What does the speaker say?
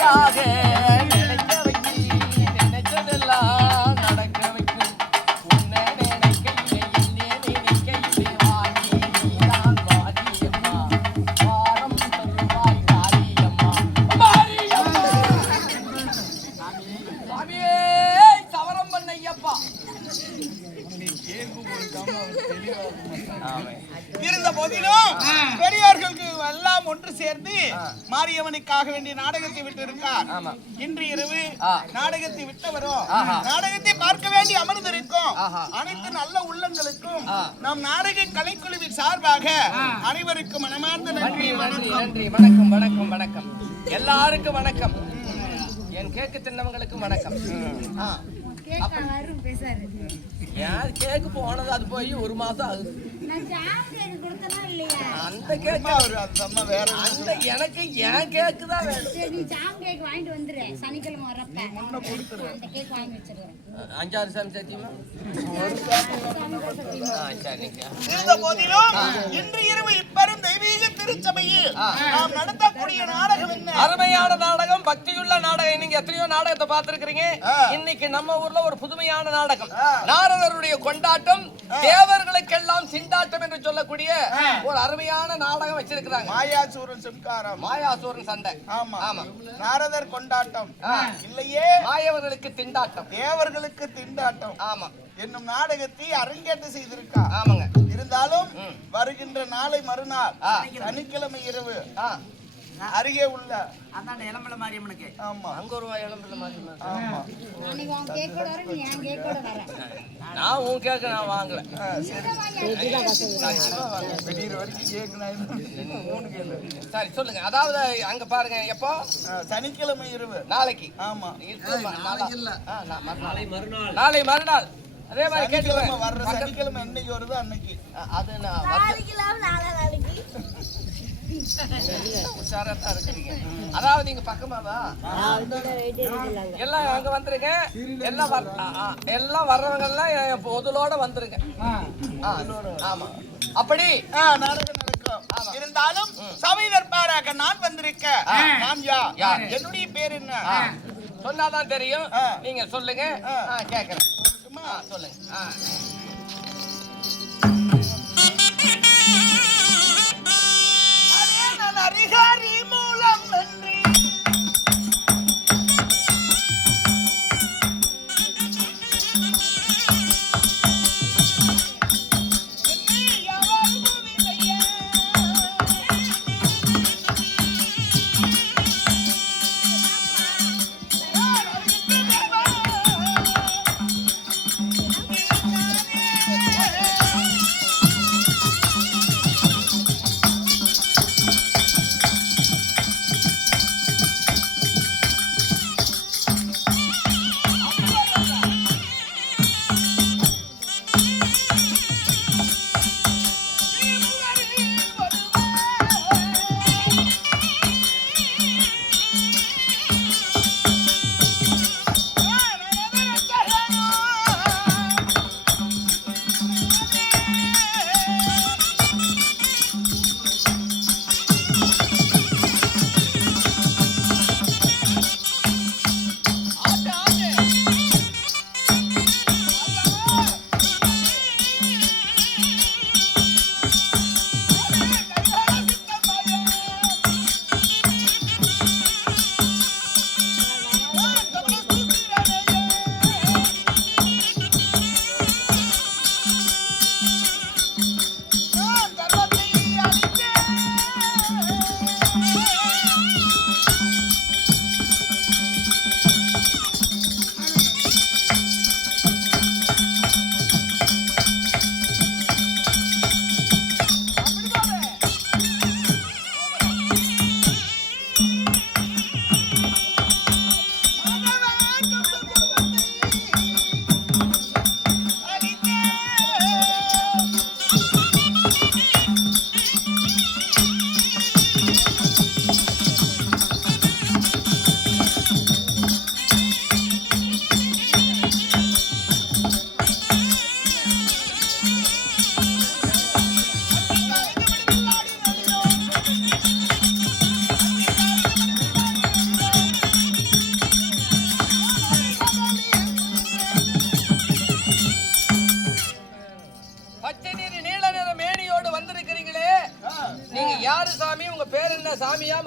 தாயாக நினைக்க வைக்கி நினைச்சதெல்லாம் நடக்க வைக்கும் உன்னை நினைக்கையிலே என்னே நினைக்கையிலே வாங்கி நீதான் வாடியம்மா வாரம் தருவாய் காரியம்மா மாரியம்மா சாமியே சவரம் பண்ண ஐயப்பா இருந்த போதிலும் பெரியோர்களுக்கு எல்லாம் ஒன்று சேர்ந்து மாரியம்மனுக்காக வேண்டிய நாடகத்தை விட்டு இருக்கார். இன்று இரவு நாடகத்தை விட்டவரும் நாடகத்தை பார்க்க வேண்டி அமர்ந்திருக்கும் அனைத்து நல்ல உள்ளங்களுக்கும் நம் நாடக கலைக்குழுவின் சார்பாக அனைவருக்கும் மனமார்ந்த நன்றி. நன்றி. வணக்கம் வணக்கம் வணக்கம் எல்லாருக்கும் வணக்கம். என் கேக்கு தின்னவங்களுக்கும் வணக்கம். யார் கேக்கு போனது அது போய் ஒரு மாசம் ஆகுது. அந்த கேக்கு அந்த எனக்கு என் கேக்கு தான் வேணும். சனிக்கிழமை வரப்ப 5-6 சாமி சத்தியமா இருந்த போதிலும் இன்று இரவு இப்பெரும் தெய்வீக திருச்சபையில் நாம் நடத்தக்கூடிய நாடகம் என்ன? அருமையான நாடகம், பக்தியுள்ள நாடகம். நீங்க எத்தனையோ நாடகத்தை பார்த்திருக்கிறீங்க. இன்னைக்கு நம்ம ஊர்ல ஒரு புதுமையான நாடகம், நாரதருடைய கொண்டாட்டம், தேவர்களுக்கெல்லாம் சிண்டாட்டம் என்று சொல்லக்கூடிய ஒரு அருமையான நாடகம் வச்சிருக்கிறாங்க. மாயாசூரன் சிம்காரம், மாயாசூரன் சண்டை. ஆமா ஆமா. நாரதர் கொண்டாட்டம் இல்லையே, மாயவர்களுக்கு திண்டாட்டம், தேவர்களுக்கு திண்டாட்டம். ஆமா என்னும் நாடகத்தை அரங்கேற்றம் செய்திருக்கா. ஆமாங்க. இருந்தாலும் வருகின்ற நாளை மறுநாள் சனிக்கிழமை இரவு அருகே உள்ள அந்தாண்ட இளம்பல மாரியம்மனுக்கு ஆமா அங்க ஒரு இளம்பல மாரியம்மன். ஆமா நான் உன் கேக்க நான் வாங்கல. சரி சொல்லுங்க. அதாவது அங்க பாருங்க, எப்போ? சனிக்கிழமை இரவு. நாளைக்கு. ஆமா நாளை மறுநாள். அதே மாதிரி கேட்டுக்கோங்க. வர்ற சனிக்கிழமை என்னைக்கு வருதோ அன்னைக்கு. அது உஷாரா இருக்கிறீங்க. அதாவது நீங்க பக்கமாவா எல்லாம் அங்க வந்துருங்க. எல்லாம் வர்றவங்க எல்லாம் பொதுலோட வந்துருங்க. ஆமா அப்படி நாடகம் நடக்கும். இருந்தாலும் சபை தர்பாராக நான் வந்திருக்க. நான் யார்? என்னுடைய பேர் என்ன சொன்னாதான் தெரியும். நீங்க சொல்லுங்க, கேக்குறேன். சொல்லுங்க. அதிகாரி மூலம் நன்றி யாரு சாமி? உங்க பேர் என்ன? சாமியா